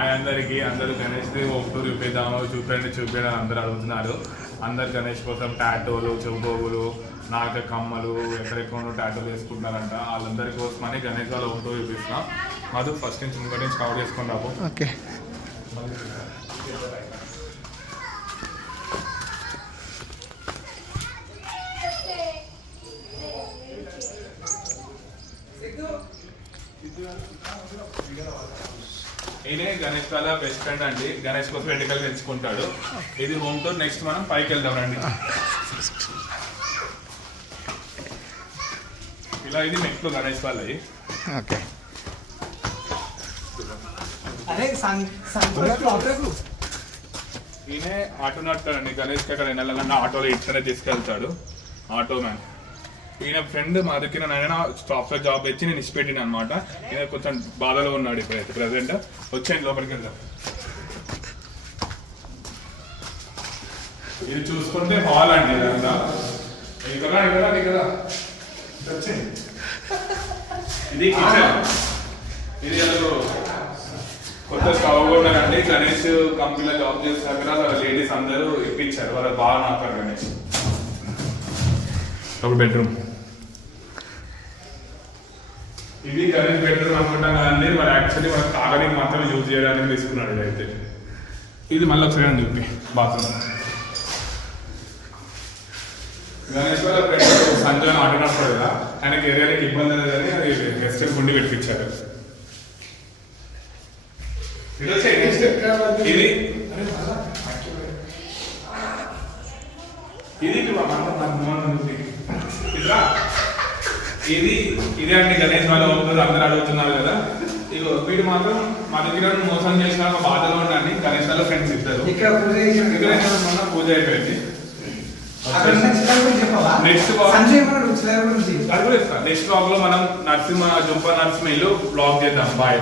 అందరికీ అందరూ గణేష్ని ఒప్పు చూపించడం అందరూ అడుగుతున్నారు. అందరు గణేష్ కోసం టాటోలు, చెవుపోగులు, నాక కమ్మలు ఎక్కడెక్కడ టాటోలు వేసుకుంటున్నారంట. వాళ్ళందరి కోసమని గణేష్ వాళ్ళ ఒప్పు చూపిస్తున్నాం. మధు ఫస్ట్ నుంచి ముందు నుంచి కవర్ చేసుకుంటాము. ఓకే, ఈయనే గణేష్ వాళ్ళ బెస్ట్ ఫ్రెండ్ అండి. గణేష్ కోసం వెండికలు పెంచుకుంటాడు. ఇది హోమ్ టూర్. నెక్స్ట్ మనం పైకి వెళ్దాం రండి. ఇలా ఇది మెట్లు గణేష్ వాళ్ళవి. ఓకే, ఈయనే ఆటో నడుపుతాడండి. గణేష్కి అక్కడ వెళ్ళాలన్నా ఆటోలో ఇట్లనే తీసుకెళ్తాడు. Auto man. ఈయన ఫ్రెండ్ మా దగ్గర నాయన సాఫ్ట్వేర్ జాబ్ ఇచ్చి నేను ఇచ్చిపెట్టిన అనమాట. ఈయన కొంచెం బాధలో ఉన్నాడు ఇప్పుడైతే ప్రెసెంట్. వచ్చేయండి లోపలికి వెళ్దాం. ఇది చూసుకుంటే హాల్ అండి. ఇదంతా ఇక్కడ వచ్చేయండి. ఇది కిచెన్. ఇది అసలు కొత్త స్టవ్ కొన్నారండి. గణేష్ కంపెనీలో జాబ్ చేశాక లేడీస్ అందరూ ఇప్పించారు. వాళ్ళు బాగా నాపారు గణేష్. ఒక బెడ్రూమ్. ఇది గణేష్ బెడ్రూమ్ అనుకుంటాం కదండి. మరి యాక్చువల్లీ మన తాగడానికి మాత్రం యూజ్ చేయడానికి తీసుకున్నాడు అయితే. ఇది మళ్ళీ ఒకసారి చెప్పి బాత్రూమ్. గణేష్ వాళ్ళ ఫ్రెండ్ సంజయ్ ఆడినప్పుడు కదా ఆయనకి ఏరియాకి ఇబ్బంది లేదని అది గెస్ట్ గుండి పెట్టించారు. ఇది వచ్చే నెక్స్ట్ ఇది ఇది ఇదే అండి గణేష్ వాళ్ళు అందరూ అడుగుతున్నారు కదా. ఇక వీడు మాత్రం మా దగ్గర మోసం చేసిన ఒక బాధలో ఉండండి. గణేష్ వాళ్ళ ఫ్రెండ్స్ ఇద్దరు మొన్న పూజ అయిపోయింది. నెక్స్ట్ బ్లాగ్ లో మనం నరసింహ జంప నరసింహ ఇల్లు బ్లాగ్ చేద్దాం. బాయ్.